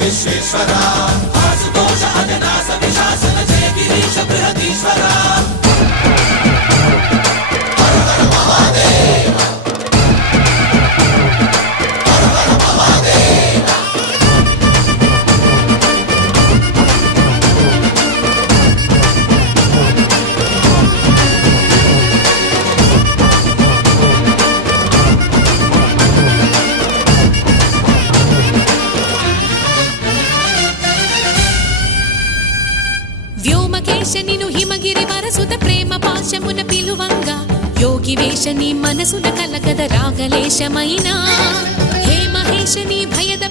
విశ్వేశ్వరా ఆశుతోష అజనాస విశాసన జయ గిరీశ బృహదీశ్వరా వ్యోమకేశనిను హిమగిరి వరసుత ప్రేమ పాశమున పిలువంగా యోగి వేషని మనసున కలకద రాగలేశమైనా హే మహేశని భయద